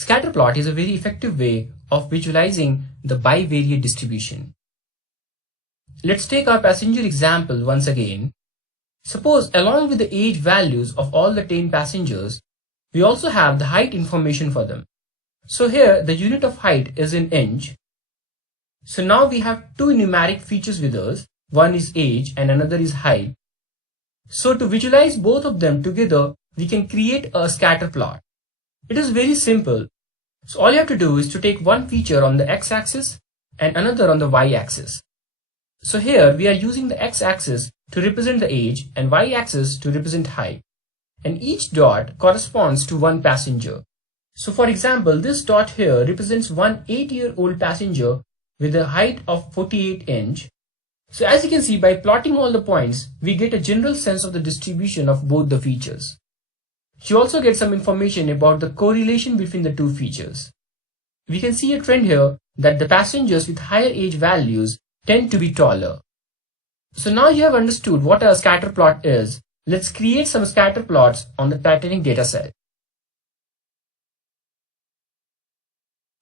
Scatterplot is a very effective way of visualizing the bivariate distribution. Let's take our passenger example once again. Suppose along with the age values of all the 10 passengers, we also have the height information for them. So here the unit of height is in inch. So now we have two numeric features with us. One is age and another is height. So to visualize both of them together, we can create a scatter plot. It is very simple. So all you have to do is to take one feature on the x-axis and another on the y-axis. So here we are using the x-axis to represent the age and y-axis to represent height. And each dot corresponds to one passenger. So for example, this dot here represents one 8-year-old passenger with a height of 48 inch. So as you can see, by plotting all the points, we get a general sense of the distribution of both the features. You also get some information about the correlation between the two features. We can see a trend here that the passengers with higher age values tend to be taller. So now you have understood what a scatter plot is. Let's create some scatter plots on the Titanic dataset.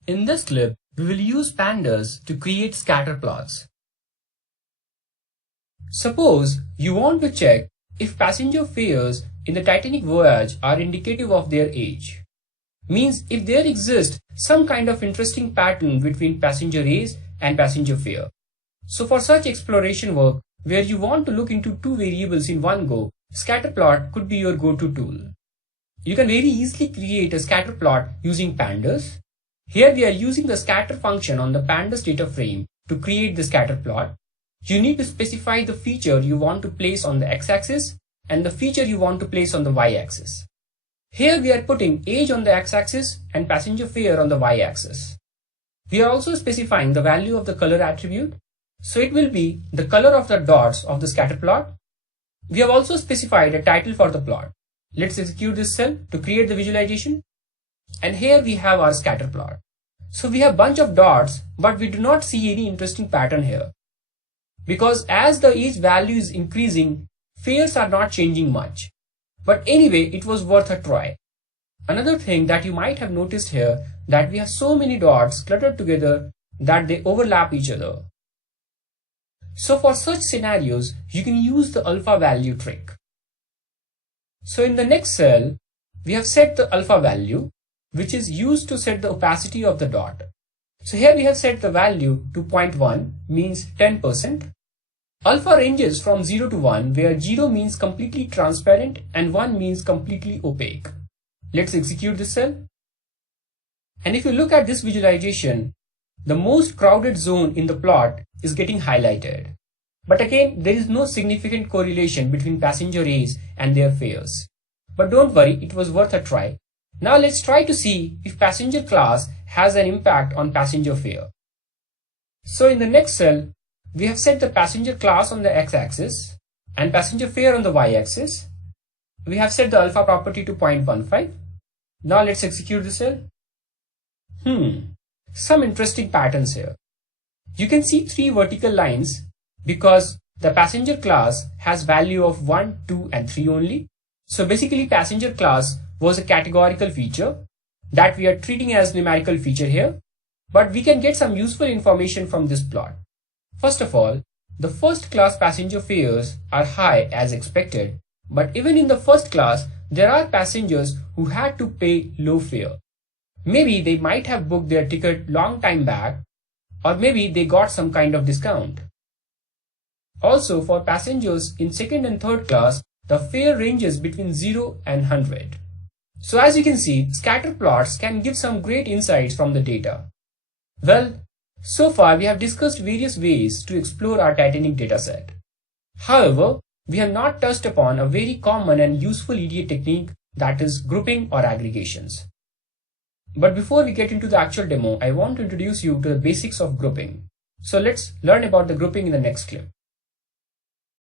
In this clip, we will use Pandas to create scatter plots. Suppose you want to check if passenger fares in the Titanic voyage are indicative of their age. Means if there exists some kind of interesting pattern between passenger age and passenger fare. So for such exploration work, where you want to look into two variables in one go, Scatterplot could be your go-to tool. You can very easily create a scatter plot using Pandas. Here we are using the scatter function on the Pandas data frame to create the scatter plot. You need to specify the feature you want to place on the x-axis and the feature you want to place on the y-axis. Here we are putting age on the x-axis and passenger fare on the y-axis. We are also specifying the value of the color attribute. So it will be the color of the dots of the scatter plot. We have also specified a title for the plot. Let's execute this cell to create the visualization. And here we have our scatter plot. So we have bunch of dots, but we do not see any interesting pattern here. Because as the age value is increasing, fares are not changing much. But anyway, it was worth a try. Another thing that you might have noticed here, that we have so many dots cluttered together that they overlap each other. So for such scenarios, you can use the alpha value trick. So in the next cell, we have set the alpha value, which is used to set the opacity of the dot. So here we have set the value to 0.1, means 10%. Alpha ranges from 0 to 1, where 0 means completely transparent and 1 means completely opaque. Let's execute this cell. And if you look at this visualization, the most crowded zone in the plot is getting highlighted. But again, there is no significant correlation between passenger age and their fares. But don't worry, it was worth a try. Now let's try to see if passenger class has an impact on passenger fare. So in the next cell, we have set the passenger class on the x-axis and passenger fare on the y-axis. We have set the alpha property to 0.15. Now let's execute the cell. Some interesting patterns here. You can see three vertical lines because the passenger class has value of 1, 2 and 3 only. So basically passenger class was a categorical feature that we are treating as numerical feature here. But we can get some useful information from this plot. First of all, the first class passenger fares are high as expected. But even in the first class, there are passengers who had to pay low fare. Maybe they might have booked their ticket long time back, or maybe they got some kind of discount. Also, for passengers in second and third class, the fare ranges between 0 and 100. So as you can see, scatter plots can give some great insights from the data. Well, so far we have discussed various ways to explore our Titanic dataset. However, we have not touched upon a very common and useful EDA technique, that is grouping or aggregations. But before we get into the actual demo, I want to introduce you to the basics of grouping. So let's learn about the grouping in the next clip.